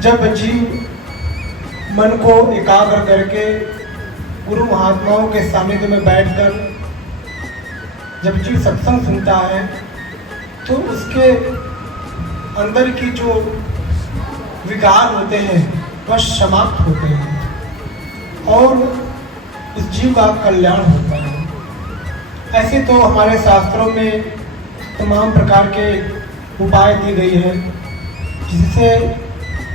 जब जीव मन को एकाग्र करके गुरु महात्माओं के सानिध्य में बैठकर जब जीव सत्संग सुनता है तो उसके अंदर की जो विकार होते हैं वह समाप्त होते हैं और उस जीव का कल्याण होता है। ऐसे तो हमारे शास्त्रों में तमाम प्रकार के उपाय दी गई है जिससे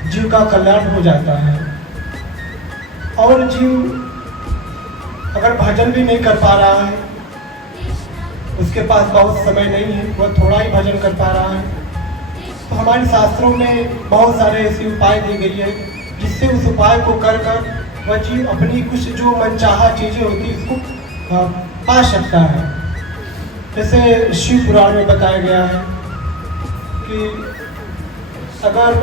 जीव का कल्याण हो जाता है। और जीव अगर भजन भी नहीं कर पा रहा है, उसके पास बहुत समय नहीं है, वह थोड़ा ही भजन कर पा रहा है, तो हमारे शास्त्रों में बहुत सारे ऐसे उपाय दी गई है जिससे उस उपाय को कर कर वह जीव अपनी कुछ जो मनचाहा चीज़ें होती है उसको पा सकता है। जैसे शिव पुराण में बताया गया है कि अगर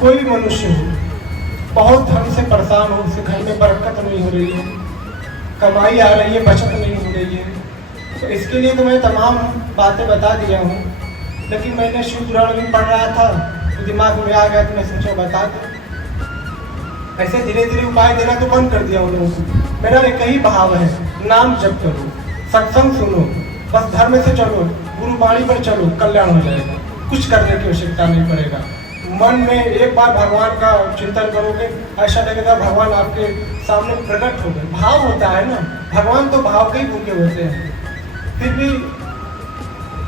कोई मनुष्य हो, बहुत धन से परेशान हो, उसके घर में बरकत नहीं हो रही है, कमाई आ रही है, बचत नहीं हो रही है, तो इसके लिए तो मैं तमाम बातें बता दिया हूँ, लेकिन मैंने शिव पुराण भी पढ़ रहा था तो दिमाग में आ गया तो मैं सोचा बता दूँ। ऐसे धीरे धीरे उपाय देना तो बंद कर दिया उन लोगों को। मेरा एक ही भाव है, नाम जप करो, सत्संग सुनो, बस धर्म से चलो, गुरु वाणी पर चलो, कल्याण हो जाएगा। कुछ करने की आवश्यकता नहीं पड़ेगा। मन में एक बार भगवान का चिंतन करोगे, ऐसा लगेगा भगवान आपके सामने प्रकट हो गए। भाव होता है ना, भगवान तो भाव के ही भूखे होते हैं। फिर भी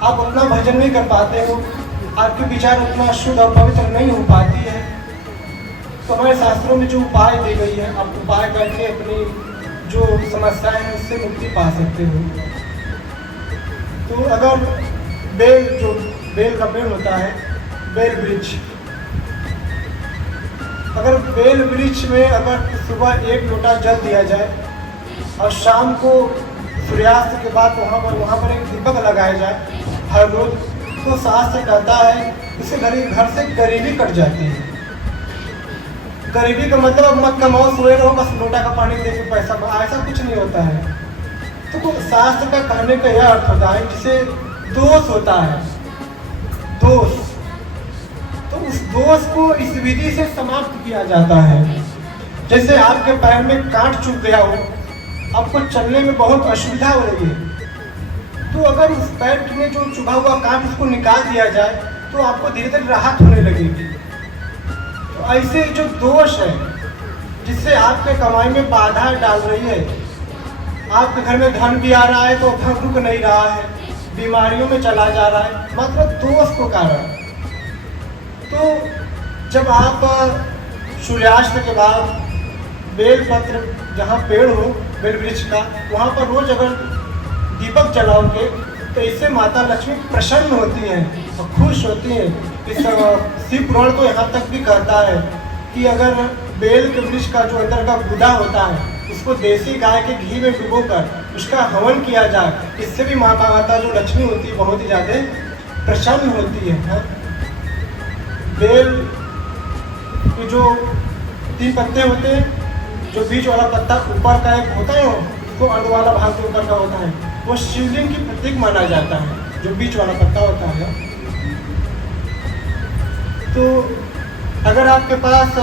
आप उतना भजन नहीं कर पाते हो, आपके विचार उतना शुद्ध और पवित्र नहीं हो पाती है, तो हमारे शास्त्रों में जो उपाय दी गई है, आप उपाय करके अपनी जो समस्याएं हैं उससे मुक्ति पा सकते हो। तो अगर बेल का पेड़ होता है, बेल वृक्ष, अगर बेल वृक्ष में अगर सुबह 1 लोटा जल दिया जाए और शाम को सूर्यास्त के बाद वहाँ पर एक दीपक लगाया जाए हर रोज, तो शास्त्र कहता है इससे घर से गरीबी कट जाती है। गरीबी का मतलब मत कमाओ, सोए रहो, बस लोटा का पानी दे के पैसा, ऐसा कुछ नहीं होता है। तो शास्त्र का कहने का यह अर्थ होता है जिसे दोष होता है, दोष, तो उस दोष को इस विधि से समाप्त किया जाता है। जैसे आपके पैर में कांट चुभ गया हो, आपको चलने में बहुत असुविधा हो रही है, तो अगर उस पैर में जो चुभा हुआ कांट उसको निकाल दिया जाए तो आपको धीरे धीरे राहत होने लगेगी। तो ऐसे जो दोष है जिससे आपके कमाई में बाधा डाल रही है, आपके घर में धन भी आ रहा है तो धन रुक नहीं रहा है, बीमारियों में चला जा रहा है, मतलब दोष को कारण। तो जब आप सूर्यास्त के बाद बेलपत्र जहाँ पेड़ हो बेल वृक्ष का, वहाँ पर रोज अगर दीपक जलाओगे तो इससे माता लक्ष्मी प्रसन्न होती हैं और खुश होती हैं। इस शिव पुराण तो यहाँ तक भी कहता है कि अगर बेल के वृक्ष का जो अंदर का गुदा होता है उसको देसी गाय के घी में डुबोकर उसका हवन किया जाए, इससे भी माता जो लक्ष्मी होती है बहुत ही ज़्यादा प्रसन्न होती है। बेल के जो 3 पत्ते होते हैं, जो बीच वाला पत्ता ऊपर का एक होता है, उसको अंड वाला भाग जो ऊपर का होता है वो शिवलिंग की प्रतीक माना जाता है, जो बीच वाला पत्ता होता है। तो अगर आपके पास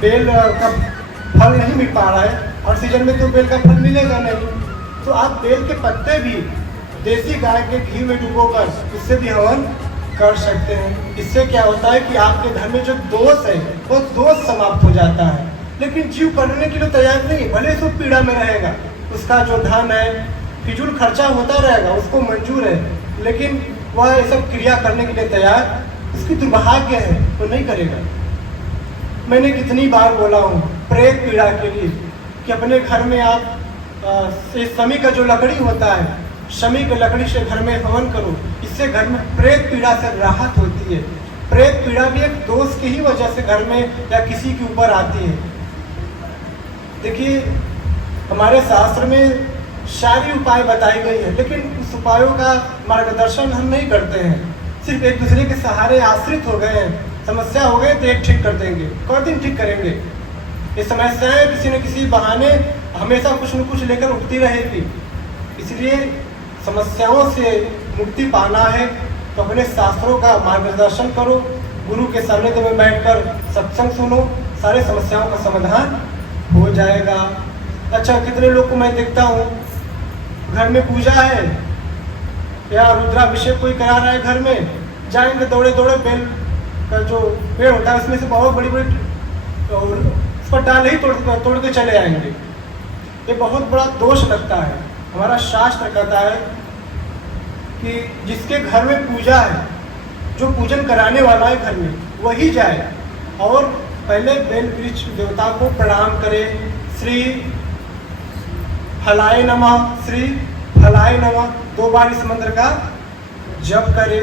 बेल का फल नहीं मिल पा रहा है, और सीजन में तो बेल का फल मिलेगा नहीं, तो आप बेल के पत्ते भी देसी गाय के घी में डुबोकर उससे भी हवन कर सकते हैं। इससे क्या होता है कि आपके घर में जो दोष है वो दोष समाप्त हो जाता है। लेकिन जीव करने के लिए तैयार नहीं, भले तो पीड़ा में रहेगा, उसका जो धन है फिजूल खर्चा होता रहेगा, उसको मंजूर है, लेकिन वह ये सब क्रिया करने के लिए तैयार, उसकी दुर्भाग्य है, वो नहीं करेगा। मैंने कितनी बार बोला हूँ प्रेत पीड़ा के लिए कि अपने घर में आप शमी का जो लकड़ी होता है, शमी की लकड़ी से घर में हवन करो, इससे घर में प्रेत पीड़ा से राहत होती है। प्रेत पीड़ा भी एक दोष की ही वजह से घर में या किसी के ऊपर आती है। देखिए हमारे शास्त्र में सारी उपाय बताई गई है, लेकिन उस उपायों का मार्गदर्शन हम नहीं करते हैं, सिर्फ एक दूसरे के सहारे आश्रित हो गए हैं। समस्या हो गई तो एक ठीक कर देंगे, कौन दिन ठीक करेंगे। ये समस्याएं किसी न किसी बहाने हमेशा कुछ न कुछ लेकर उठती रहेगी। इसलिए समस्याओं से मुक्ति पाना है तो अपने शास्त्रों का मार्गदर्शन करो, गुरु के सानिध्य में बैठकर सत्संग सुनो, सारे समस्याओं का समाधान हो जाएगा। अच्छा, कितने लोग को मैं देखता हूँ घर में पूजा है या रुद्राभिषेक कोई करा रहा है घर में, जाएंगे दौड़े दौड़े बेल का जो पेड़ होता है उसमें से बहुत बड़ी बड़ी उस पर डाल ही तोड़ के चले आएंगे। ये बहुत बड़ा दोष लगता है। हमारा शास्त्र कहता है कि जिसके घर में पूजा है, जो पूजन कराने वाला है घर में, वही जाए और पहले बेल वृक्ष देवता को प्रणाम करे। श्री फलाय नमः, श्री फलाय नमः 2 बार इस मंत्र का जप करे।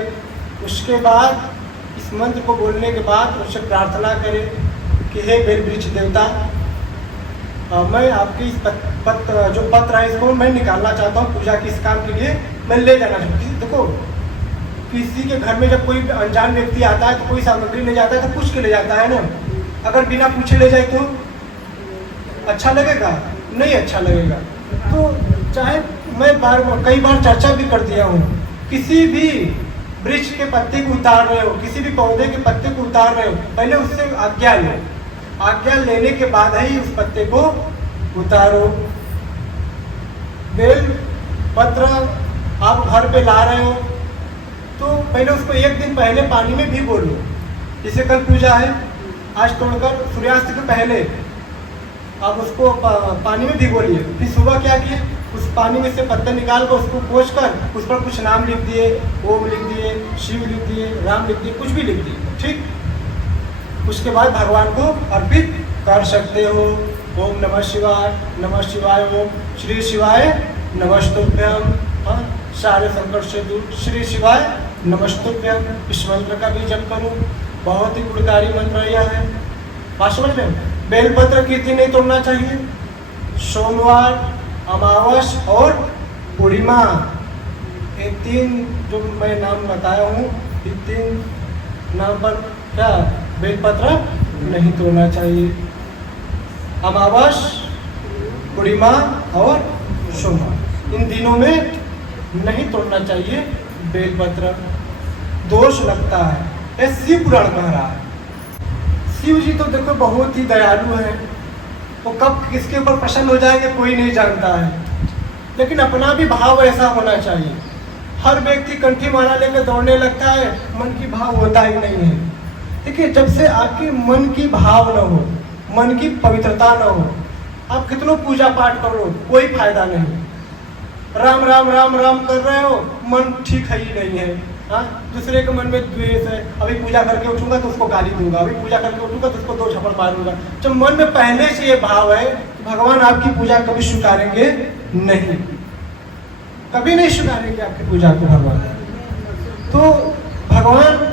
उसके बाद इस मंत्र को बोलने के बाद उससे प्रार्थना करे कि हे बेल वृक्ष देवता, मैं आपके इस जो पत्र है इसको मैं निकालना चाहता हूँ पूजा के इस काम के लिए, मैं ले जाना चाहता हूँ। देखो, किसी के घर में जब कोई अनजान व्यक्ति आता है तो कोई सामग्री ले जाता है तो पूछ के ले जाता है ना। अगर बिना पूछे ले जाए तो अच्छा लगेगा? नहीं अच्छा लगेगा। तो चाहे मैं कई बार चर्चा भी कर दिया हूँ, किसी भी वृक्ष के पत्ते को उतार रहे हो, किसी भी पौधे के पत्ते को उतार रहे हो, पहले उससे आज्ञा लो। आज्ञा लेने के बाद ही उस पत्ते को उतारो। बेल पत्र आप घर पे ला रहे हो तो पहले उसको 1 दिन पहले पानी में भिगो लो। जैसे कल पूजा है, आज तोड़कर सूर्यास्त के पहले आप उसको पानी में भिगो लिए। फिर सुबह क्या किए, उस पानी में से पत्ते निकाल कर उसको पोंछ कर उस पर कुछ नाम लिख दिए, ओम लिख दिए, शिव लिख दिए, राम लिख दिए, कुछ भी लिख दिए, ठीक। उसके बाद भगवान को अर्पित कर सकते हो। ओम नमः शिवाय, नमः शिवाय, ओम श्री शिवाय नमस्तुभ्यम, सारे संकट से दूर, श्री शिवाय नमस्तुभ्यम। इस मंत्र का भी जप करूँ, बहुत ही गुणकारी मंत्र यह है। बात समझ में? बेलपत्र किस दिन नहीं तोड़ना चाहिए? सोमवार, अमावस और पूर्णिमा, ये 3 जो मैं नाम बताया हूँ, ये 3 नाम पर क्या बेलपत्र नहीं तोड़ना चाहिए। अमावस, पूर्णिमा और सोमवार, इन दिनों में नहीं तोड़ना चाहिए बेलपत्र, दोष लगता है। यह शिव पुराण कह रहा है। शिव जी तो देखो बहुत ही दयालु है, वो कब किसके ऊपर प्रसन्न हो जाएंगे कोई नहीं जानता है, लेकिन अपना भी भाव ऐसा होना चाहिए। हर व्यक्ति कंठी माला लेकर दौड़ने लगता है, मन की भाव होता ही नहीं है। देखिए, जब से आपके मन की भाव न हो, मन की पवित्रता न हो, आप कितनों पूजा पाठ करो कोई फायदा नहीं। राम राम राम राम कर रहे हो, मन ठीक है ही नहीं है। हाँ, दूसरे के मन में द्वेष है, अभी पूजा करके उठूंगा तो उसको गाली दूंगा, अभी पूजा करके उठूंगा तो उसको 2 झपड़ मारूंगा। जब मन में पहले से ये भाव है तो भगवान आपकी पूजा कभी स्वीकारेंगे नहीं, कभी नहीं स्वीकारेंगे आपकी पूजा को भगवान। तो भगवान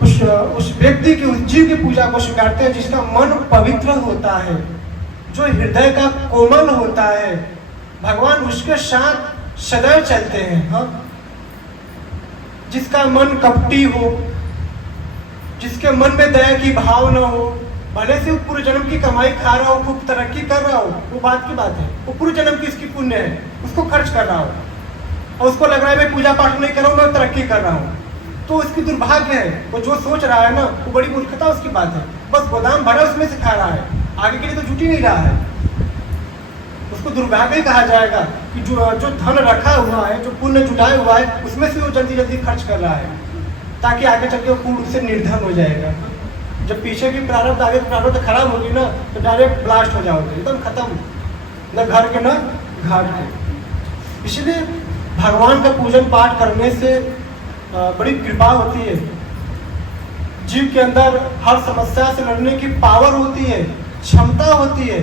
उस व्यक्ति की, उस जीव की पूजा को स्वीकारते हैं जिसका मन पवित्र होता है, जो हृदय का कोमल होता है। भगवान उसके साथ सदैव चलते हैं। हाँ, जिसका मन कपटी हो, जिसके मन में दया की भाव न हो, भले से वो पूरे जन्म की कमाई खा रहा हो, खूब तरक्की कर रहा हो, वो बात की बात है, वो पूरे जन्म की इसकी पुण्य है, उसको खर्च कर रहा हो और उसको लग रहा है मैं पूजा पाठ नहीं कर रहा हूँ, मैं तरक्की कर रहा हूँ, तो उसकी दुर्भाग्य है। वो जो सोच रहा है ना, वो बड़ी मूर्खता उसकी बात है। बस गोदाम भरा उसमें से खा रहा है, आगे के लिए तो जुट ही नहीं रहा है। उसको दुर्भाग्य कहा जाएगा कि जो धन रखा हुआ है, जो पुण्य जुटाया हुआ है, उसमें से वो जल्दी जल्दी खर्च कर रहा है, ताकि आगे चल के वो पूर्ण से निर्धन हो जाएगा। जब पीछे की प्रारब्ध, आगे की प्रारब्ध खराब होगी ना, तो डायरेक्ट ब्लास्ट हो जाओगे, एकदम खत्म, न घर के न घाट के। इसलिए भगवान का पूजन पाठ करने से बड़ी कृपा होती है। जीव के अंदर हर समस्या से लड़ने की पावर होती है, क्षमता होती है।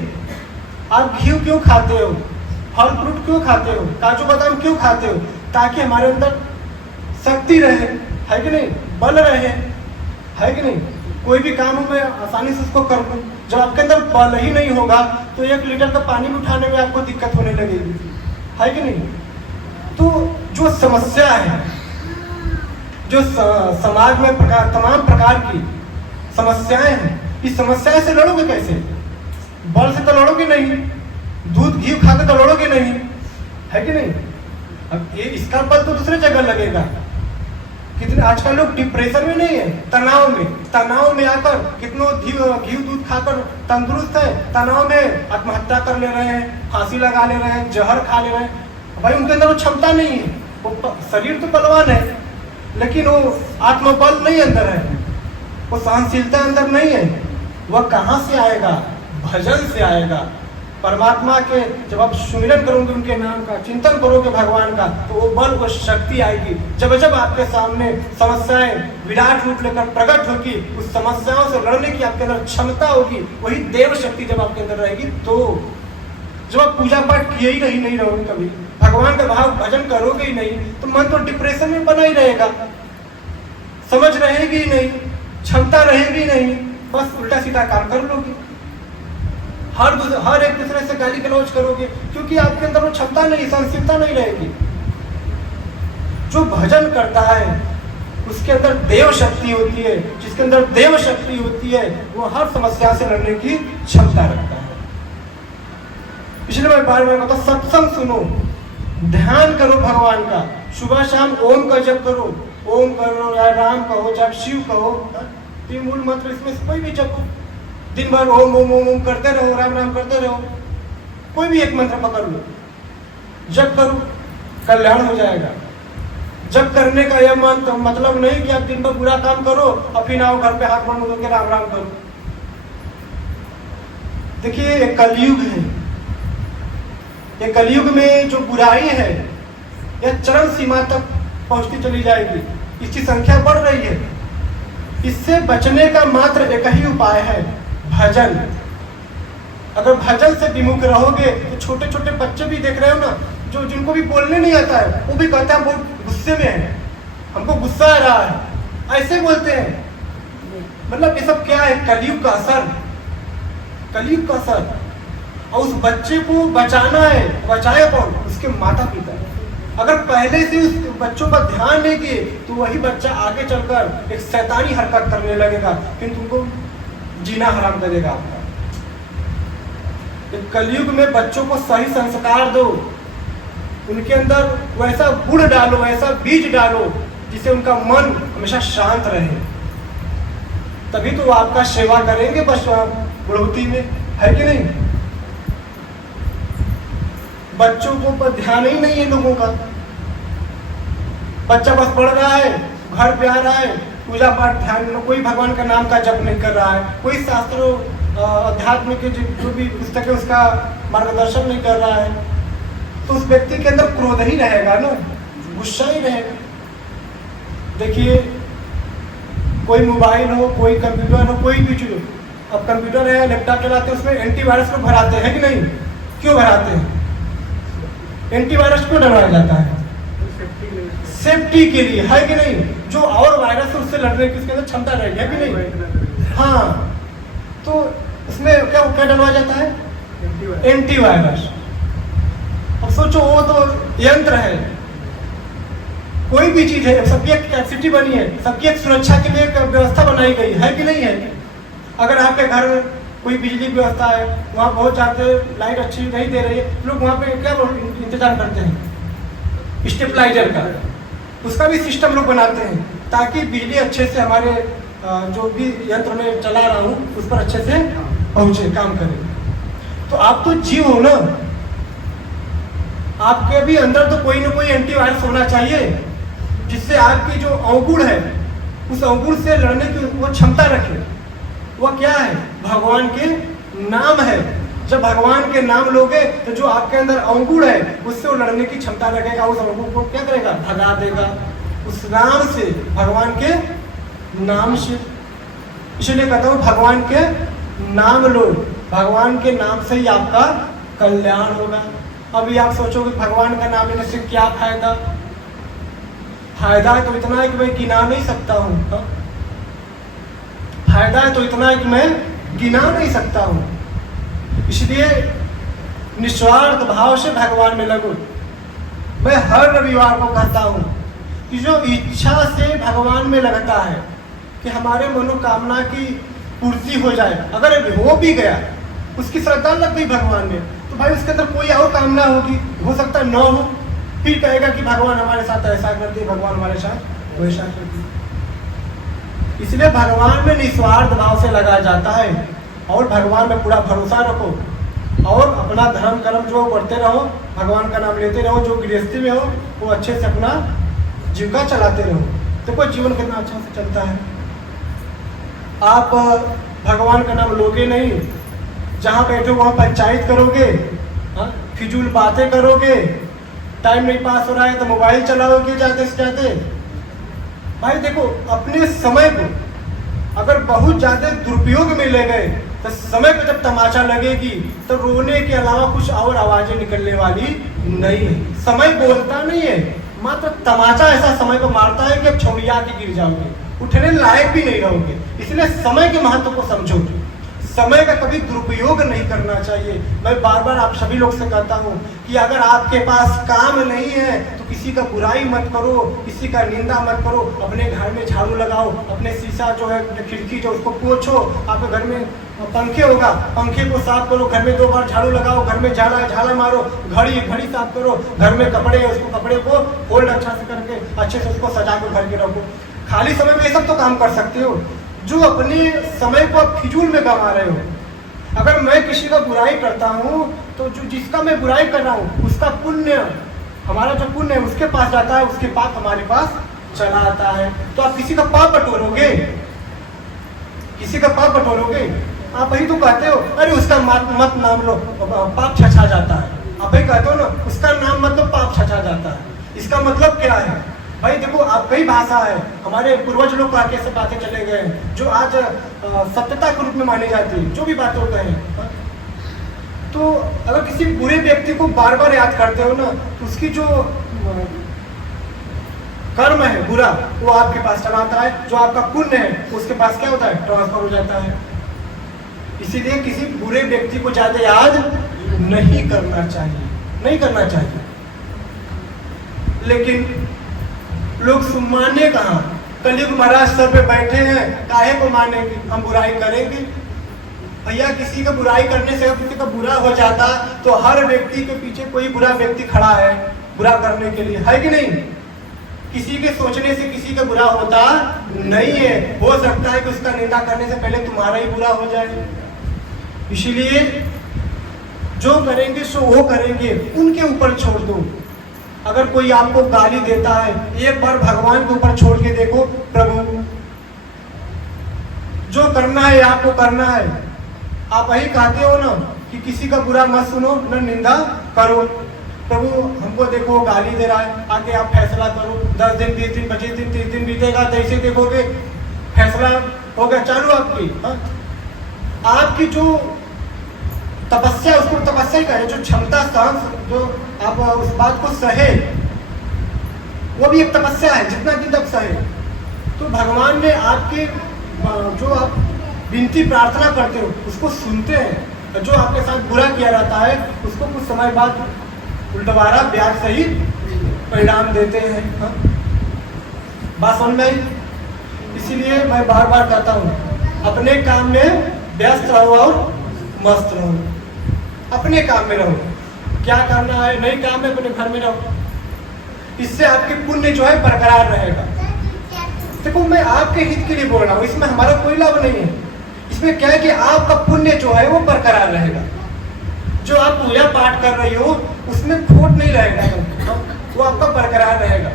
आप घी क्यों खाते हो, फल फ्रूट क्यों खाते हो, काजू बादाम क्यों खाते हो? ताकि हमारे अंदर शक्ति रहे, है कि नहीं, बल रहे, है कि नहीं। कोई भी काम हो मैं आसानी से उसको कर लूँ। जब आपके अंदर बल ही नहीं होगा तो 1 लीटर का पानी भी उठाने में आपको दिक्कत होने लगेगी, है कि नहीं। तो जो समस्या है, जो समाज में तमाम प्रकार की समस्याएं हैं, इस समस्या से लड़ोगे कैसे? बल से तो लड़ोगे नहीं, दूध घी खाकर तो लड़ोगे नहीं, है कि नहीं। अब ये इसका बल तो दूसरे जगह लगेगा, कितने आजकल लोग डिप्रेशन में नहीं है, तनाव में आकर कितनों घी दूध खाकर तंदुरुस्त है, तनाव में आत्महत्या कर ले रहे हैं, फांसी लगा ले रहे हैं, जहर खा ले रहे हैं। भाई उनके अंदर वो क्षमता नहीं है, वो शरीर तो बलवान है लेकिन वो आत्मबल नहीं अंदर है, वो सहनशीलता अंदर नहीं है। वह कहाँ से आएगा? भजन से आएगा। परमात्मा के जब आप सुमिरन करोगे, उनके नाम का चिंतन करोगे भगवान का, तो वो बल वो शक्ति आएगी। जब जब आपके सामने समस्याएं विराट रूप लेकर प्रकट होगी, उस समस्याओं से लड़ने की आपके अंदर क्षमता होगी, वही देव शक्ति जब आपके अंदर रहेगी, तो जब आप पूजा पाठ किए ही नहीं रहोगे, कभी भगवान का भाव भजन करोगे ही नहीं, तो मन तो डिप्रेशन में बना ही रहेगा, समझ रहेगी ही नहीं, क्षमता रहेगी नहीं, बस उल्टा सीधा काम कर लोगे, हर एक दूसरे से गाली गलौज करोगे, क्योंकि आपके अंदर वो क्षमता नहीं, सहनशीलता नहीं रहेगी। जो भजन करता है उसके अंदर देव शक्ति होती है, जिसके अंदर देव शक्ति होती है वो हर समस्या से लड़ने की क्षमता रखता है। इसलिए मैं बार बार कहता हूं, सत्संग सुनो, ध्यान करो भगवान का, सुबह शाम ओम का जप करो, ओम करो या राम कहो, जब शिव कहो, 3 मूल मंत्र इसमें से कोई भी जपो, दिन भर ओम ओम ओम ओम करते रहो, राम राम करते रहो, कोई भी एक मंत्र पकड़ लो, जप करो, कल्याण हो जाएगा। जप करने का यह मतलब नहीं कि आप दिन भर बुरा काम करो और फिर आओ घर पे हाथ मुंह धो के राम राम करो। देखिए एक कलयुग है, ये कलयुग में जो बुराई है यह चरम सीमा तक पहुंचती चली जाएगी, इसकी संख्या बढ़ रही है। इससे बचने का मात्र एक ही उपाय है, भजन। अगर भजन से विमुख रहोगे तो छोटे छोटे बच्चे भी देख रहे हो ना, जो जिनको भी बोलने नहीं आता है, वो भी कहते हैं हम बहुत गुस्से में हैं, हमको गुस्सा आ रहा है, ऐसे बोलते हैं। मतलब ये सब क्या है? कलयुग का असर, कलयुग का असर। और उस बच्चे को बचाना है, बचाए कौन? उसके माता पिता। अगर पहले से उस बच्चों पर ध्यान नहीं दिए तो वही बच्चा आगे चलकर एक शैतानी हरकत करने लगेगा, फिर तुमको जीना हराम करेगा आपका। कलयुग में बच्चों को सही संस्कार दो, उनके अंदर वैसा गुण डालो, ऐसा बीज डालो जिससे उनका मन हमेशा शांत रहे, तभी तो वो आपका सेवा करेंगे बस बुढ़ौती में, है कि नहीं? बच्चों को पर ध्यान ही नहीं है लोगों का। बच्चा बस पढ़ रहा है, घर पे आ रहा है, पूजा पाठ ध्यान, कोई भगवान का नाम का जप नहीं कर रहा है, कोई शास्त्रों अध्यात्म के जो भी पुस्तक है उसका मार्गदर्शन नहीं कर रहा है, तो उस व्यक्ति के अंदर क्रोध ही रहेगा ना, गुस्सा ही रहेगा। देखिए कोई मोबाइल हो, कोई कंप्यूटर हो, कोई भी चीज हो, अब कंप्यूटर है, लैपटॉप चलाते हैं, उसमें एंटीवायरस को भराते हैं कि नहीं? क्यों भराते हैं? एंटीवायरस क्यों डलवाया जाता है? सेफ्टी के लिए, है कि नहीं? जो और वायरस है उससे लड़ने की उसके अंदर क्षमता रहेगी, है कि नहीं? हाँ, तो उसमें क्या डलवाया जाता है? एंटीवायरस। अब सोचो वो तो यंत्र है, कोई भी चीज है, सबकी एक कैपेसिटी बनी है, सबकी एक सुरक्षा के लिए एक व्यवस्था बनाई गई है कि नहीं है? अगर आपके घर में कोई बिजली व्यवस्था है, वहाँ बहुत जाते लाइट अच्छी नहीं दे रही है, लोग वहाँ पे क्या इंतजार करते हैं? स्टेबलाइजर का, उसका भी सिस्टम लोग बनाते हैं ताकि बिजली अच्छे से हमारे जो भी यंत्र में चला रहा हूँ उस पर अच्छे से पहुँचे, काम करे। तो आप तो जीव हो ना, आपके भी अंदर तो कोई ना कोई एंटीवायरस होना चाहिए जिससे आपकी जो अवगुण है उस अवगुण से लड़ने की वो क्षमता रखे। वह क्या है? भगवान के नाम है। जब भगवान के नाम लोगे तो जो आपके अंदर अवगुण है उससे वो लड़ने की क्षमता रखेगा, उस अवगुण को क्या करेगा? भगा देगा उस नाम से, भगवान के नाम से। इसलिए कहता हूँ भगवान के नाम लो, भगवान के नाम से ही आपका कल्याण होगा। अभी आप सोचोगे भगवान का नाम लेने से क्या फायदा? फायदा है तो इतना है कि मैं गिना नहीं सकता हूँ, फायदा है तो इतना है कि मैं गिना नहीं सकता हूँ। इसलिए निस्वार्थ भाव से भगवान में लगो। मैं हर रविवार को कहता हूँ कि जो इच्छा से भगवान में लगता है कि हमारे मनोकामना की पूर्ति हो जाए, अगर हो भी गया, उसकी श्रद्धा लग गई भगवान में, तो भाई उसके अंदर कोई और कामना होगी, हो सकता है न हो, फिर कहेगा कि भगवान हमारे साथ ऐसा कर दे, भगवान हमारे साथ वैसा कर दिया। इसलिए भगवान में निस्वार्थ भाव से लगा जाता है और भगवान में पूरा भरोसा रखो और अपना धर्म कर्म जो करते रहो, भगवान का नाम लेते रहो, जो गृहस्थी में हो वो अच्छे से अपना जीविका चलाते रहो, तो कोई जीवन कितना अच्छा से चलता है। आप भगवान का नाम लोगे नहीं, जहाँ बैठो वहाँ पंचायत करोगे, फिजूल बातें करोगे, टाइम नहीं पास हो रहा है तो मोबाइल चलाओगे जाते से जाते। भाई देखो, अपने समय को अगर बहुत ज़्यादा दुरुपयोग में ले गए तो समय को जब तमाचा लगेगी तो रोने के अलावा कुछ और आवाज़ें निकलने वाली नहीं है। समय बोलता नहीं है, मात्र तमाचा ऐसा समय को मारता है कि अब छौड़िया के गिर जाओगे, उठने लायक भी नहीं रहोगे। इसलिए समय के महत्व को समझो, समय का कभी दुरुपयोग नहीं करना चाहिए। मैं बार बार आप सभी लोग से कहता हूँ कि अगर आपके पास काम नहीं है तो किसी का बुराई मत करो, किसी का निंदा मत करो। अपने घर में झाड़ू लगाओ, अपने शीशा जो है, खिड़की जो उसको पोछो। आपके घर में पंखे होगा, पंखे को साफ करो, घर में 2 बार झाड़ू लगाओ, घर में झाला मारो, घड़ी साफ करो, घर में कपड़े उसको कपड़े को फोल्ड अच्छा से करके अच्छे से उसको सजा के घर के रखो। खाली समय में ये सब तो काम कर सकते हो। जो अपने समय को आप फिजूल में गंवा रहे हो, अगर मैं किसी का बुराई करता हूँ तो जो जिसका मैं बुराई कर रहा हूँ उसका पुण्य, हमारा जो पुण्य है उसके पास जाता है, उसके पाप हमारे पास चला आता है। तो आप किसी का पाप बटोरोगे, किसी का पाप बटोरोगे। आप वही तो कहते हो, अरे उसका मत नाम लो, पाप छछा जाता है। आप वही कहते हो ना, उसका नाम मतलब पाप छछा जाता है। इसका मतलब क्या है भाई? देखो, आप कई भाषा है, हमारे पूर्वज लोग का कैसे बातें चले गए जो आज सत्यता के रूप में मानी जाती है, जो भी बातें होते हैं। तो अगर किसी बुरे व्यक्ति को बार बार याद करते हो ना, तो उसकी जो कर्म है बुरा वो आपके पास चला आता है, जो आपका पुण्य है उसके पास क्या होता है, ट्रांसफर हो जाता है। इसीलिए किसी बुरे व्यक्ति को ज्यादा याद नहीं करना चाहिए, नहीं करना चाहिए। लेकिन लोग माने कहाँ? कलयुग महाराज सर पे बैठे हैं, काहे को मानेंगे? हम बुराई करेंगे भैया? किसी का बुराई करने से किसी का बुरा हो जाता तो हर व्यक्ति के पीछे कोई बुरा व्यक्ति खड़ा है बुरा करने के लिए, है कि नहीं? किसी के सोचने से किसी का बुरा होता नहीं है। हो सकता है कि उसका निंदा करने से पहले तुम्हारा ही बुरा हो जाए। इसीलिए जो करेंगे सो वो करेंगे, उनके ऊपर छोड़ दो। अगर कोई आपको गाली देता है, एक बार भगवान के ऊपर छोड़ के देखो, प्रभु जो करना है आपको करना है। आप वही कहते हो ना कि किसी का बुरा मत सुनो, न निंदा करो। प्रभु हमको देखो गाली दे रहा है, आके आप फैसला करो। 10 दिन 20 दिन 25 दिन 30 दिन बीतेगा तो ऐसे देखोगे फैसला होगा चालू आपकी। आपकी जो तपस्या, उसको तपस्या ही कहे, जो क्षमता सहन, जो आप उस बात को सहे, वो भी एक तपस्या है, जितना दिन तक सहे। तो भगवान ने आपके जो आप विनती प्रार्थना करते हो उसको सुनते हैं। जो आपके साथ बुरा किया जाता है उसको कुछ समय बाद उल्टा ब्याज सहित परिणाम देते हैं। बात समझ में आई? इसीलिए मैं बार बार कहता हूँ, अपने काम में व्यस्त रहो और मस्त रहो। अपने काम में रहो, क्या करना है नहीं काम में अपने घर में रहो। इससे आपके पुण्य जो है बरकरार रहेगा। देखो, मैं आपके हित के लिए बोल रहा हूँ, इसमें हमारा कोई लाभ नहीं है। इसमें क्या है कि आपका पुण्य जो है वो बरकरार रहेगा। जो आप पूजा पाठ कर रही हो उसमें खोट नहीं रहेगा, वो आपका बरकरार रहेगा।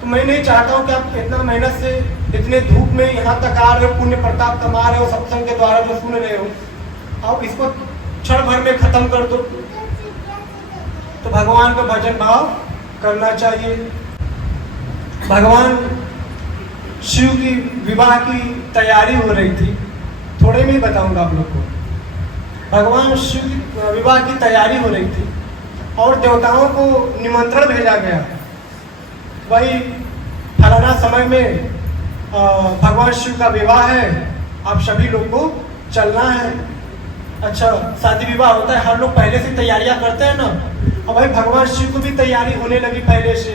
तो मैं नहीं चाहता हूँ कि आप इतना मेहनत से इतने धूप में यहाँ तक आ रहे हो, पुण्य प्रताप कमा रहे हो, सत्संग के द्वारा जो सुन रहे हो, आप इसको क्षण भर में खत्म कर दो। तो भगवान का भजन भाव करना चाहिए। भगवान शिव की विवाह की तैयारी हो रही थी, थोड़े में ही बताऊंगा आप लोग को। भगवान शिव की विवाह की तैयारी हो रही थी और देवताओं को निमंत्रण भेजा गया, भाई फलाना समय में भगवान शिव का विवाह है, आप सभी लोग को चलना है। अच्छा, शादी विवाह होता है, हर लोग पहले से तैयारियां करते हैं ना। अब भाई भगवान शिव को भी तैयारी होने लगी पहले से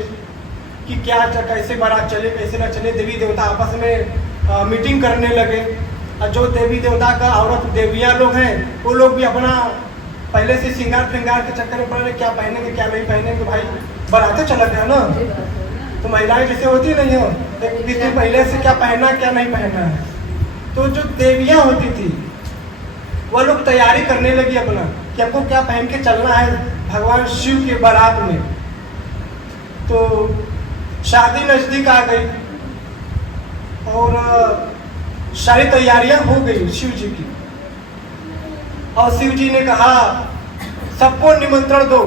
कि क्या कैसे बारात चले कैसे ना चले। देवी देवता आपस में मीटिंग करने लगे। और जो देवी देवता का औरत देवियां लोग हैं वो लोग भी अपना पहले से श्रृंगार के चक्कर में पड़ रहे, क्या पहनेंगे क्या नहीं पहनेंगे। भाई बारातें चला गया ना, तो महिलाएं जैसे होती नहीं हो, एक दिन पहले से क्या पहनना क्या नहीं पहनना है। तो जो देवियां होती थी वह लोग तैयारी करने लगी अपना कि आपको क्या पहन के चलना है भगवान शिव के बारात में। तो शादी नजदीक आ गई और सारी तैयारियां हो गई शिव जी की। और शिव जी ने कहा सबको निमंत्रण दो,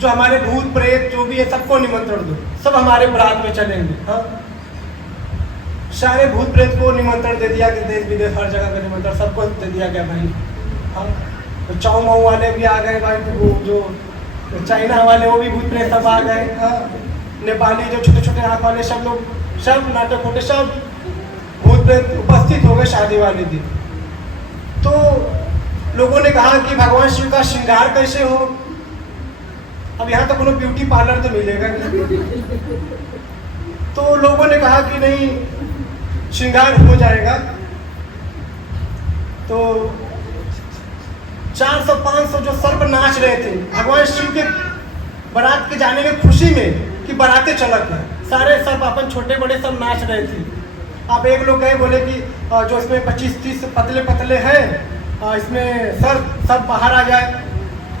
जो हमारे भूत प्रेत जो भी है सबको निमंत्रण दो, सब हमारे बारात में चलेंगे। हाँ, सारे भूत प्रेत को निमंत्रण दे दिया कि देश विदेश हर जगह का निमंत्रण सबको दे दिया गया भाई। हाँ, तो चाऊ माऊ वाले भी आ गए भाई, तो वो जो चाइना वाले वो भी भूत प्रेत सब आ गए। हाँ, नेपाली जो छोटे छोटे आँख वाले सब लोग, सब नाटक होते, सब भूत प्रेत उपस्थित हो गए शादी वाले दिन। तो लोगों ने कहा कि भगवान शिव का श्रृंगार कैसे हो। अब यहाँ तो कोनो ब्यूटी पार्लर तो मिलेगा नहीं। तो लोगों ने कहा कि नहीं श्रृंगार हो जाएगा। तो 400-500 जो सर्प नाच रहे थे भगवान शिव के बारात के जाने की खुशी में कि बारातें चलत है, सारे सर्प अपन छोटे बड़े सब नाच रहे थे। अब एक लोग गए बोले कि जो इसमें 25-30 पतले पतले हैं इसमें सर सब बाहर आ जाए।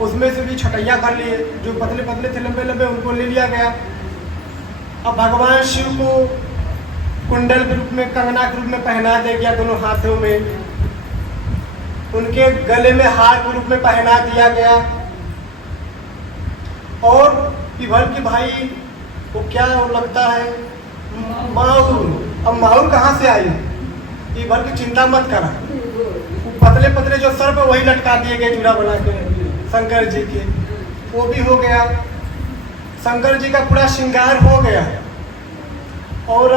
उसमें से भी छटैया कर लिए, जो पतले पतले थे लंबे लंबे उनको ले लिया गया। अब भगवान शिव को कुंडल के रूप में, कंगना के रूप में पहना दे गया दोनों हाथों में, उनके गले में हार के रूप में पहना दिया गया। और पिभल की भाई वो क्या वो लगता है माउर। अब माउर कहाँ से आई, पिभल की चिंता मत करा, पतले पतले जो सर्प वही लटका दिए गए जुड़ा बना के शंकर जी के, वो भी हो गया। शंकर जी का पूरा श्रृंगार हो गया। और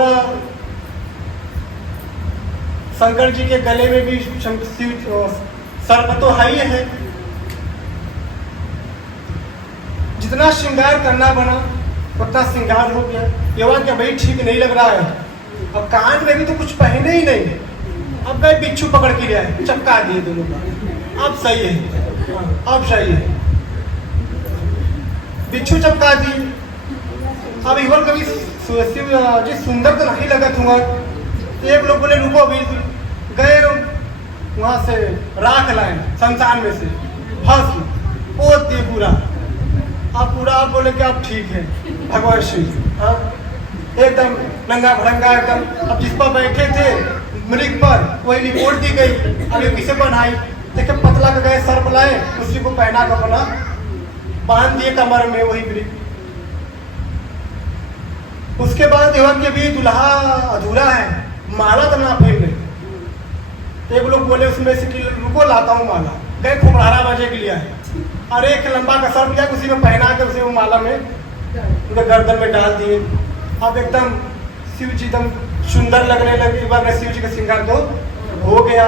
शंकर जी के गले में भी सर्प तो है ही है। जितना श्रृंगार करना बना उतना श्रृंगार हो गया। ये हुआ क्या भाई ठीक नहीं लग रहा है। अब कान में भी तो कुछ पहने ही नहीं, अब गए बिच्छू पकड़ के लिया है, चपका दिए दोनों का। अब सही है, अब सही है, बिच्छू चपका दी। अब इवर कभी जी सुंदर तो नहीं लगत हुआ। एक लोग बोले रुको अभी, गए वहां से राख लाए शमशान में से, भस्म पोत दिए पूरा। अब पूरा आप बोले कि अब ठीक है भगवान शिव। हाँ, एकदम नंगा भड़ंगा एकदम। अब जिस पर बैठे थे मृग पर वही रिपोर्ट दी गई, अब ये किसे बनाई देखे, पतला का गए सर्प लाए, उसी को पहना कर बना बांध दिए कमर में वही मृग। उसके बाद हुआ कि अभी दुल्हा अधूरा है, माला तो ना पहन गई। एक लोग बोले उसमें से कि रुको लाता हूँ माला, गए खुमरारा बजे के लिए आए। और एक लंबा का सर्प लिया, उसी में पहना के उसी में माला में उनके गर्दन में डाल दिए। अब एकदम शिव जी एकदम सुंदर लगने लगे। शिव जी का श्रृंगार तो हो गया।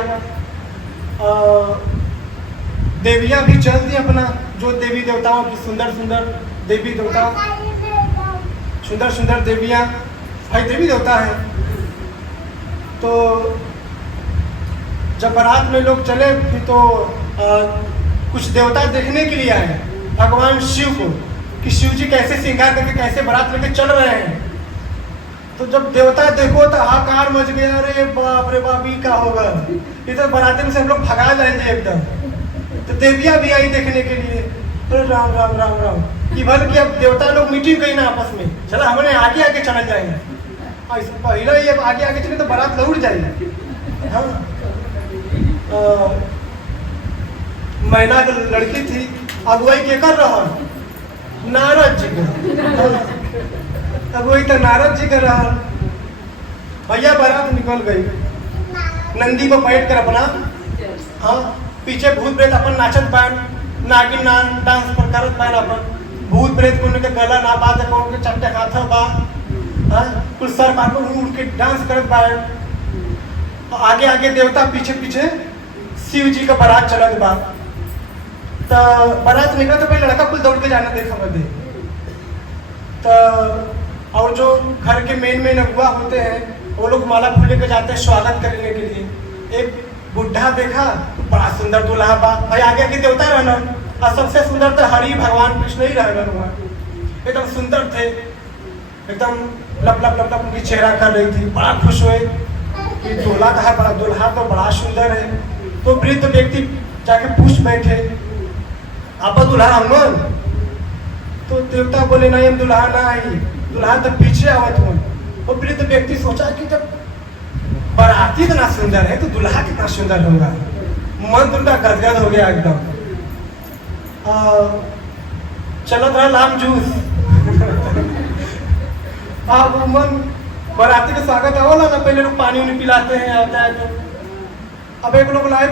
देवियां भी चल दी अपना, जो देवी देवताओं की सुंदर सुंदर देवी देवता, सुंदर सुंदर देवियां भाई देवी देवता है। तो जब बारात में लोग चले फिर तो कुछ देवता देखने के लिए आए भगवान शिव को कि शिव जी कैसे श्रृंगार करके कैसे बारात लेके चल रहे हैं। तो जब देवता देखो तो हाहाकार मच गया, अरे बाप रे बाप ये क्या होगा, इधर बाराती में से हम लोग भगा जाएंगे एकदम। तो देवियां भी आई देखने के लिए, अरे राम राम राम राम कि भल कि अब देवता लोग मीटिंग गई ना आपस में, चला हमने आगे आगे चले जाएंगे। पहले ये आगे आगे चले तो बारात लौट जाएगी। हाँ, मैना की लड़की थी, अगुवाई के कर रहा नारद जी का। अब वही तो नारद जी कर रहा भैया, बारात निकल गई, नंदी को बैठ कर अपना, हाँ पीछे भूत प्रेत अपन नाचत पान, नागिन डांस पर करत पान अपन। भूत प्रेत को उनके गला ना बात है, उनके चट्टे हाथ बा, हाँ कुछ सर पार उड़ के डांस करत पाए। आगे आगे देवता, पीछे पीछे शिव जी का बारात चलत बा। तो बारात निकला तो पहले लड़का कुल दौड़ के जाना देखा बदे। तो और जो घर के मेन अगुआ होते हैं वो लोग माला फूल लेके जाते हैं स्वागत करने के लिए। एक बुढ़ा देखा तो बड़ा सुंदर दूल्हा बा भाई, आगे के देवता रहना, और सबसे सुंदर तो हरि भगवान कृष्ण ही रहना हुआ, एकदम सुंदर थे, एकदम लप लप लप लप उनकी चेहरा कर रही थी। बड़ा खुश हुए कि दूल्हा कहा, बड़ा दूल्हा तो बड़ा सुंदर है। तो वृद्ध व्यक्ति जाके पूछ बैठे, आप दूल्हा हमन? तो देवता बोले नहीं, हम दुल्हा ना आई, दुल्हा तो पीछे आवत हूँ। वो वृद्ध व्यक्ति सोचा कि जब बाराती इतना सुंदर है तो दुल्हा कितना सुंदर होगा। मन उनका गदगद हो गया एकदम। चलत रहा लाम जूस। अब मन बाराती का स्वागत आवला ना, पहले लोग पानी उनी पिलाते हैं, आता है तो अब एक लोग लाए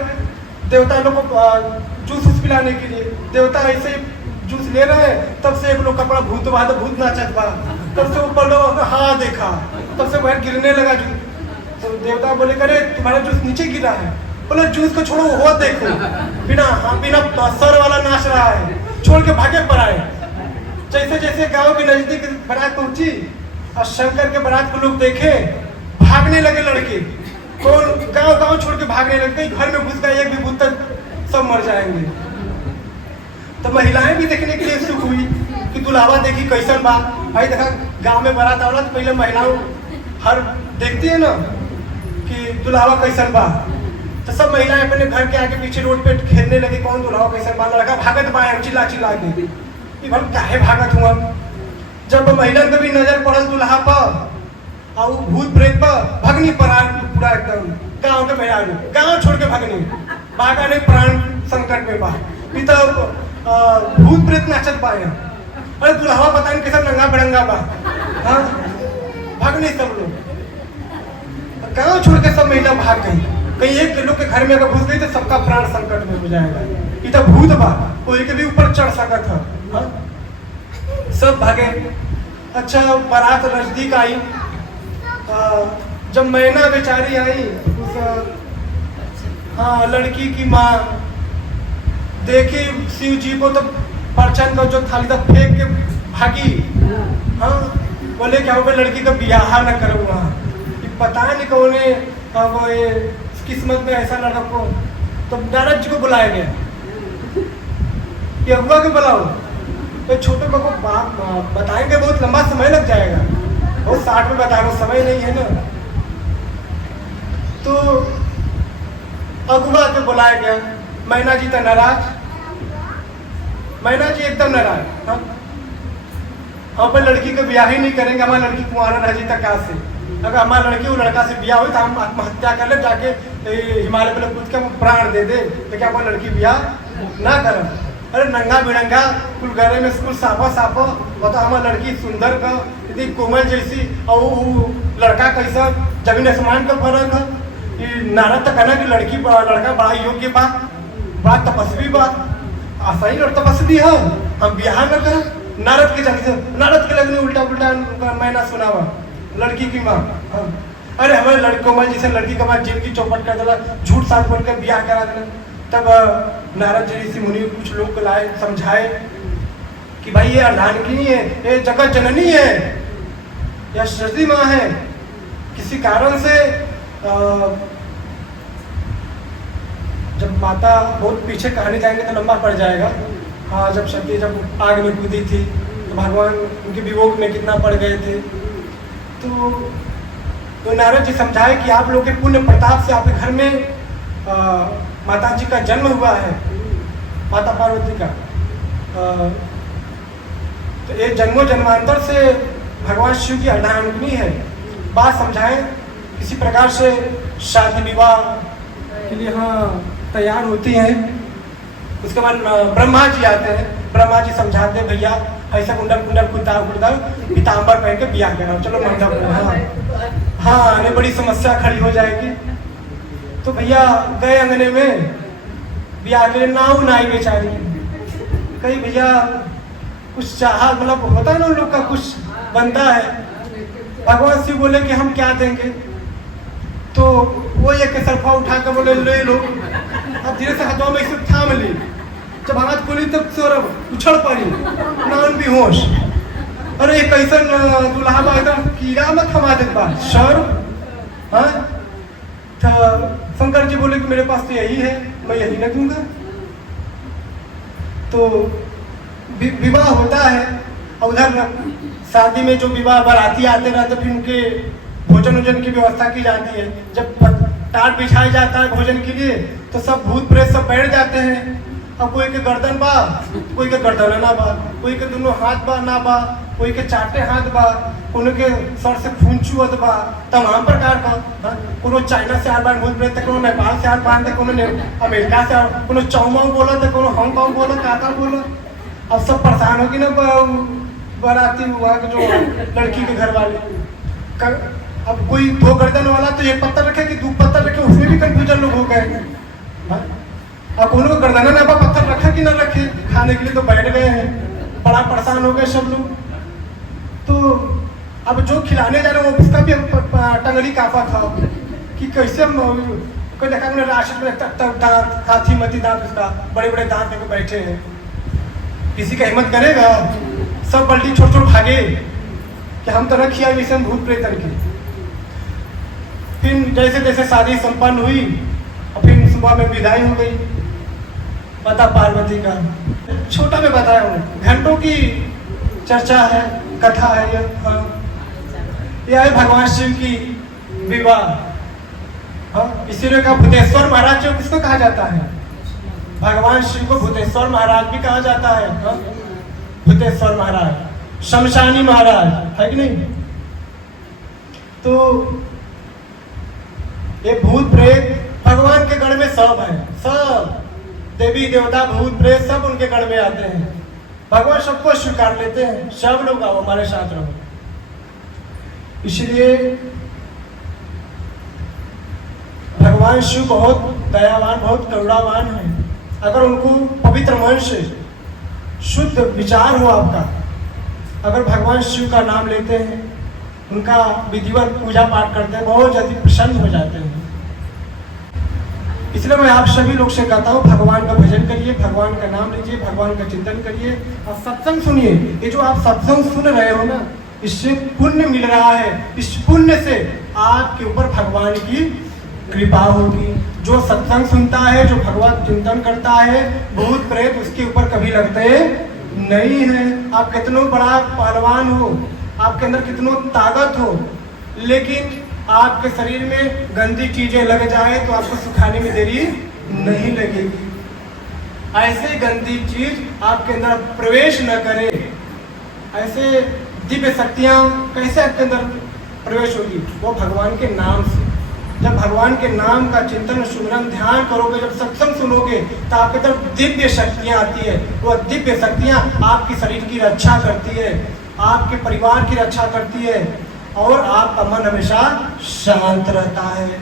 देवता लोग को जूस पिलाने के लिए। देवता ऐसे जूस ले रहे हैं, तब से एक लोग कपड़ा भूत भूत नाचत बा, तब से ऊपर लोग हाँ देखा, तब से वह गिरने लगा जूस। तो देवता बोले, करे तुम्हारा जूस नीचे गिरा है। बोले जूस को छोड़ो, वो देखो बिना सर वाला नाच रहा है, छोड़ के भागे पर आए। जैसे जैसे गांव के नजदीक बारात पहुंची और शंकर के बारात को लोग देखे, भागने लगे लड़के। कौन गांव गांव छोड़ के भागने लगे, घर में घुस गए, एक भी भूत तक सब मर जाएंगे। तो महिलाएं भी देखने के लिए उत्सुक हुई कि दुल्हावा देखी कैसन बा। भाई देखा गांव में बारात आवला तो पहले महिलाओं हर देखती है ना कि दुल्हावा कैसन बा। तो सब महिलाएं अपने घर के आगे पीछे रोड पे खेलने लगे, कौन दुल्हावा कैसन बा। लड़का भागत बा चिल्ला चिल्ला के, काहे भागत हुआ। जब महिला कभी नजर पड़ल दुल्हा पर और भूत प्रेत पर, भगनी प्राण पूरा एकदम गांव के मेहरारू गांव छोड़ के भगनी, भागा नहीं, प्राण संकट में बा। भूत प्रेत नाचत पाए। अरे दुल्हा पता नहीं कैसा नंगा बिड़ंगा बा, हाँ भागने सब लोग। गांव छोड़ के सब महिला भाग गई। कहीं एक लोग के घर में अगर घुस गई तो सबका प्राण संकट में हो जाएगा। ये तो भूत बा, कोई के भी ऊपर चढ़ सकत है, हाँ? सब भागे। अच्छा बारात नजदीक आई। जब मैना बेचारी आई, उस हाँ लड़की की माँ देखी शिव जी को तो परचन का जो थाली था फेंक के भागी। हाँ बोले क्या हो गया, लड़की का ब्याह न करो वहाँ। पता नहीं कौन वो किस्मत में ऐसा लड़का को। तो नारद जी को बुलाया गया कि अगुआ को बुलाओ। तो छोटे को बताएंगे, बहुत लंबा समय लग जाएगा, बहुत 60 में बताएंगे, समय नहीं है ना। तो अगुआ को बुलाया गया। मैना जी तो नाराज, मैना जी एकदम नाराज। हम पर लड़की का ब्याह ही नहीं करेंगे, हमारी लड़की कुंवारा रह जी तक से। अगर हमारी लड़की वो लड़का से ब्याह हो तो हम आत्महत्या कर ले, जाके हिमालय पर कूद के प्राण दे दे, तो क्या हमारी लड़की ब्याह ना करें। अरे नंगा बिड़ंगा कुल घरे में स्कूल साफा साफा, बता हमारी लड़की सुंदर का इतनी कोमल जैसी, और वो लड़का कैसा, जमीन आसमान का फर्क है। नारद तक कहना कि लड़का बड़ा योग्य बा, बड़ा तपस्वी बा, सही और तपस्वी है, हम ब्याह न करें। नारद के जगह से नारद के लगने उल्टा उल्टा मैना सुनावा लड़की की माँ। अरे हमारे लड़की कोमल जैसे लड़की का माँ जेल की चौपट कर दिला, झूठ साथ बोल कर ब्याह करा दिला। तब नारद जी ऋषि मुनि कुछ लोग को लाए, समझाए कि भाई ये अर्धांगिनी है, ये जगत जननी है, यह सरस्वती माँ है। किसी कारण से जब माता बहुत पीछे कहानी जाएंगे तो लंबा पड़ जाएगा। हाँ जब सती जब आग में कूदी थी तो भगवान उनके वियोग में कितना पड़ गए थे। तो नारद जी समझाए कि आप लोग के पुण्य प्रताप से आपके घर में माता जी का जन्म हुआ है, माता पार्वती का। तो ये जन्मों जन्मांतर से भगवान शिव की अर्धांगिनी है। बात समझाएं, किसी प्रकार से शादी विवाह के लिए हाँ तैयार होती हैं। उसके बाद ब्रह्मा जी आते हैं, ब्रह्मा जी समझाते हैं भैया ऐसा कुंडल कुंडल कुदार पीताम्बर पहन के ब्याह कराओ, चलो मंडप। हाँ नहीं बड़ी समस्या खड़ी हो जाएगी। तो भैया गए अंगने में ब्याह के लिए, नाव नाई बेचारी कहीं भैया कुछ चाह, मतलब होता है ना उन लोग का कुछ बनता है। भगवान शिव बोले कि हम क्या देंगे, तो वो एक सरफा उठा कर बोले ले लो। अब धीरे से हाथों में इसे थाम ली, जब हाथ खोली तब सौरभ उछल पड़ी, नान भी होश। अरे कैसा दुल्हा बा एकदम कीड़ा मत थमा देता बा सर। हाँ शंकर जी बोले कि मेरे पास तो यही है, मैं यही न दूंगा। तो विवाह होता है, और उधर शादी में जो विवाह बाराती आते रहते, फिर उनके भोजन वोजन की व्यवस्था की जाती है। जब टाट बिछाया जाता है भोजन के लिए, तो सब भूत प्रेत सब बैठ जाते हैं। अब कोई के गर्दन बा, कोई के गर्दन ना बा, कोई के दोनों हाथ बा ना बा, कोई के चाटे हाथ बा, कोनो के सर से खून चुअत बा, तमाम प्रकार का। कोनो चाइना से आल बान भूत प्रेत, कोनो नेपाल से आल बान, कोनो अमेरिका से, कोनो चौमाऊ बोला, कोनो हांगकांग बोला, काका बोला। अब सब परेशान होगी ना बाराती हुआ जो लड़की के घर वाले। अब कोई 2 गर्दन वाला तो 1 पत्थर रखे कि 2 पत्थर रखे, उसमें भी कंफ्यूजन लोग हो गए। अब कोनो को गर्दन ना पत्थर रखा कि ना रखे, खाने के लिए तो बैठ गए हैं, बड़ा परेशान हो गए सब लोग। तो अब जो खिलाने जा रहे हैं उसका भी टंगड़ी काफा था कि कैसे कोई देखा हमने राशन में दांत हाथी मती दांत, उसका बड़े बड़े दांत लेके बैठे हैं। किसी का हिम्मत करेगा? सब बल्टी छोड़ छोड़ भागे कि हम तो रखिया मिशन भूत प्रेतन की। फिर जैसे जैसे शादी संपन्न हुई और फिर सुबह में विदाई हो गई माता पार्वती का। छोटा में बताया हूँ, घंटों की चर्चा है, कथा है यह है भगवान शिव की विवाह। हाँ, इसीलिए कहा भूतेश्वर महाराज जो किसको कहा जाता है? भगवान शिव को भूतेश्वर महाराज भी कहा जाता है। हाँ? भूतेश्वर महाराज, शमशानी महाराज, है कि नहीं? तो ये भूत प्रेत भगवान के गढ़ में सब है, सब देवी देवता भूत प्रेत सब उनके गढ़ में आते हैं। भगवान सबको स्वीकार लेते हैं, सब लोग आओ हमारे साथ रहो। इसलिए भगवान शिव बहुत दयावान, बहुत करुणावान है। अगर उनको पवित्र मन से शुद्ध विचार हो आपका, अगर भगवान शिव का नाम लेते हैं, उनका विधिवत पूजा पाठ करते हैं, बहुत जल्दी प्रसन्न हो जाते हैं। इसलिए मैं आप सभी लोग से कहता हूँ, भगवान का भजन करिए, भगवान का नाम लीजिए, भगवान का चिंतन करिए और सत्संग सुनिए। ये जो आप सत्संग सुन रहे हो ना, इससे पुण्य मिल रहा है। इस पुण्य से आपके ऊपर भगवान की कृपा होगी। जो सत्संग सुनता है, जो भगवान चिंतन करता है, भूत प्रेत उसके ऊपर कभी लगते नहीं है। आप कितनों बड़ा पहलवान हो, आपके अंदर कितनों ताकत हो, लेकिन आपके शरीर में गंदी चीजें लग जाए तो आपको सुखाने में देरी नहीं लगेगी। ऐसे गंदी चीज आपके अंदर प्रवेश न करे। ऐसे दिव्य शक्तियां कैसे आपके अंदर प्रवेश होगी? वो भगवान के नाम से। जब भगवान के नाम का चिंतन सुमिरन ध्यान करोगे, जब सत्संग सुनोगे, तो आपके तरफ दिव्य शक्तियां आती है। वो दिव्य शक्तियां आपकी शरीर की रक्षा करती है, आपके परिवार की रक्षा करती है और आपका मन हमेशा शांत रहता है।